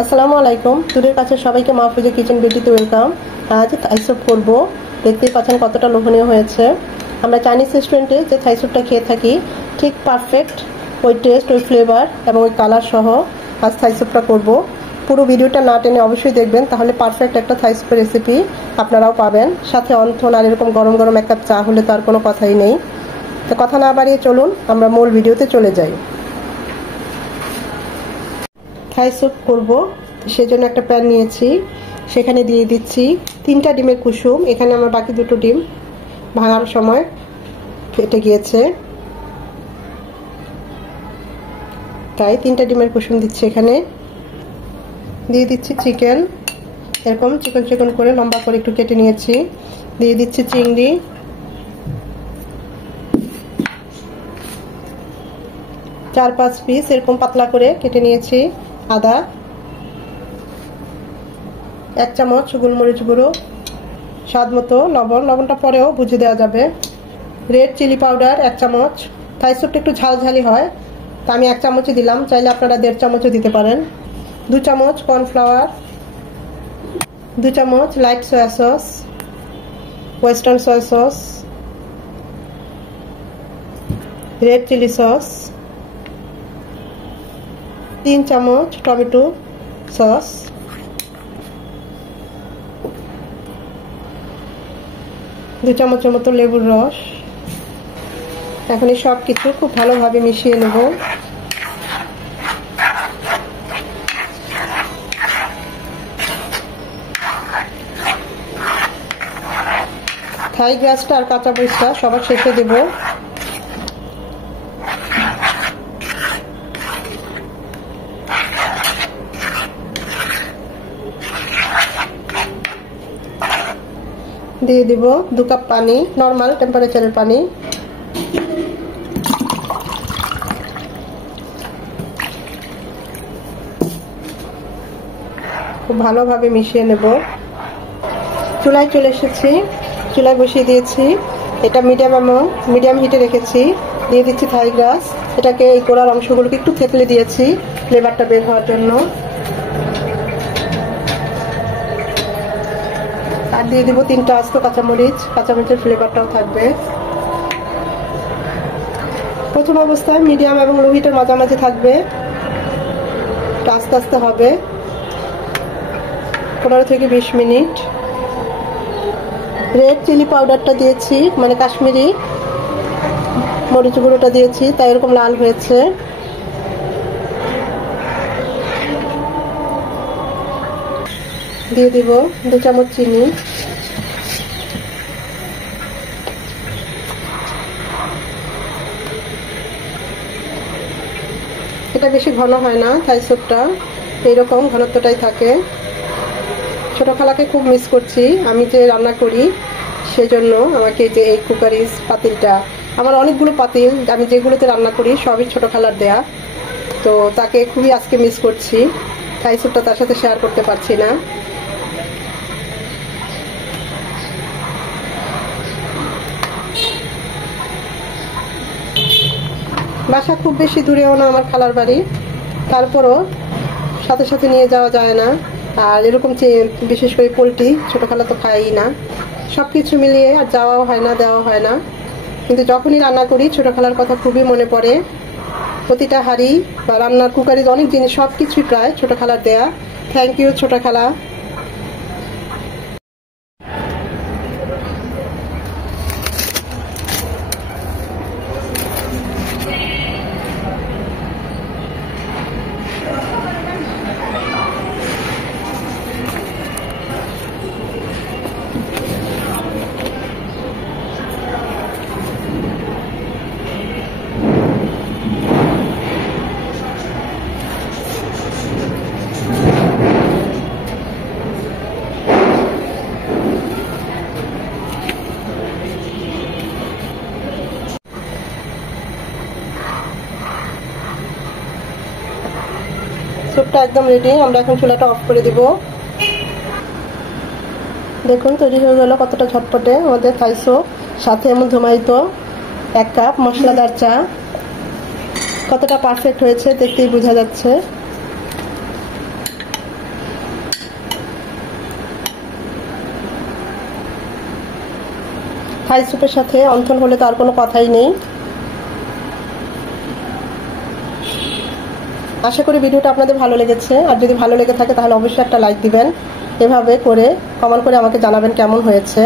আসসালামু আলাইকুম। দূরের কাছে সবাইকে মাহফুজা কিচেন বিউটিতে ওয়েলকাম। আজ থাই স্যুপ করব। দেখতেই পাচ্ছেন কতটা লোভনীয় হয়েছে। আমরা চাইনিজ রেস্টুরেন্টে যে থাই স্যুপটা খেয়ে থাকি ঠিক পারফেক্ট ওই টেস্ট, ওই ফ্লেভার এবং ওই কালার সহ আজ থাই স্যুপটা করব। পুরো ভিডিওটা না টেনে অবশ্যই দেখবেন, তাহলে পারফেক্ট একটা থাই স্যুপের রেসিপি আপনারাও পাবেন। সাথে অন্থন আর এরকম গরম গরম এক কাপ চা হলে তো আর কোনো কথাই নেই। তো কথা না বাড়িয়ে চলুন আমরা মূল ভিডিওতে চলে যাই। থাই স্যুপ করব, সেজন্য একটা প্যান নিয়েছি, সেখানে দিয়ে দিচ্ছি 3টা ডিমের কুসুম। এখানে আমার বাকি 2টো ডিম ভাঙার সময় ফেটে গিয়েছে, তাই 3টা ডিমের কুসুম দিচ্ছি। এখানে দিয়ে দিচ্ছি চিকেন, এরকম চিকন চিকন করে লম্বা করে একটু কেটে নিয়েছি। দিয়ে দিচ্ছি চিংড়ি, 4-5 পিস এরকম পাতলা করে কেটে নিয়েছি। আদা, 1 চামচ গোলমরিচ গুঁড়ো, স্বাদ মতো লবণ, লবণটা পরেও বুঝে দেওয়া যাবে। রেড চিলি পাউডার 1 চামচ। থাই স্যুপটা একটু ঝালঝালি হয়, তা আমি 1 চামচই দিলাম, চাইলে আপনারা 1.5 চামচও দিতে পারেন। 2 চামচ কর্নফ্লাওয়ার, 2 চামচ light soy sauce, western soy sauce, red chilli sauce, 3 চামচ টমেটো সস, 2 চামচের মতো লেবুর রস। এখন এই সব কিছু খুব ভালোভাবে মিশিয়ে নেব। থাই গ্রাসটা আর কাঁচা মরিচটা সবার শেষে দেব। দিয়ে দিব 2 কাপ পানি, নর্মাল টেম্পারেচারের পানি। খুব ভালোভাবে মিশিয়ে নেব। চুলায় চলে এসেছি, চুলায় বসিয়ে দিয়েছি। এটা মিডিয়াম হিটে রেখেছি। দিয়ে দিচ্ছি থাই গ্রাস, এটাকে এই কোড়ার অংশগুলোকে একটু থেতলে দিয়েছি ফ্লেভারটা বের হওয়ার জন্য। আর দিয়ে দিব 3টা আস্ত কাঁচামরিচ, কাঁচামরিচের ফ্লেভারটাও থাকবে। প্রথম অবস্থায় মিডিয়াম এবং লো হিটের মাঝামাঝি থাকবে, আস্তে আস্তে হবে। 15 থেকে 20 মিনিট। রেড চিলি পাউডারটা দিয়েছি, মানে কাশ্মীরি মরিচ গুঁড়োটা দিয়েছি, তাই এরকম লাল হয়েছে। দিয়ে দিব 2 চামচ চিনি, এটা বেশি ঘন হয় না থাই স্যুপটা, এইরকম ঘনত্বটাই থাকে। ছোট খালাকে খুব মিস করছি, আমি যে রান্না করি সেজন্য আমাকে যে এই কুকারিজ পাতিলটা, আমার অনেকগুলো পাতিল আমি যেগুলোতে রান্না করি সবই ছোট খালার দেয়া, তো তাকে খুবই আজকে মিস করছি। থাই স্যুপটা তার সাথে শেয়ার করতে পারছি না। বাসা খুব বেশি দূরেও না আমার খালার বাড়ি, তারপরও সাথে সাথে নিয়ে যাওয়া যায় না। আর এরকম বিশেষ করে পোলট্রি ছোট খালা তো খাই না, সবকিছু মিলিয়ে আর যাওয়াও হয় না, দেওয়া হয় না। কিন্তু যখনই রান্না করি ছোট খালার কথা খুবই মনে পড়ে। প্রতিটা হাঁড়ি বা রান্নার কুকারিজ অনেক জিনিস সবকিছুই প্রায় ছোট খালার দেয়া। থ্যাংক ইউ ছোট খালা। স্যুপটা একদম রেডি, আমরা এখন চুলাটা অফ করে দিব। দেখুন তৈরি হয়ে গেল কতটা ঝটপটে আমাদের থাই স্যুপ, সাথে এমন ধুমায়িত 1 কাপ মশলাদার চা। কতটা পারফেক্ট হয়েছে দেখতেই বোঝা যাচ্ছে। থাই স্যুপের সাথে অন্থন হলে তো আর কোনো কথাই নেই। আশা করি ভিডিওটা আপনাদের ভালো লেগেছে, আর যদি ভালো লেগে থাকে তাহলে অবশ্যই একটা লাইক দিবেন। এভাবে করে কমেন্ট করে আমাকে জানাবেন কেমন হয়েছে।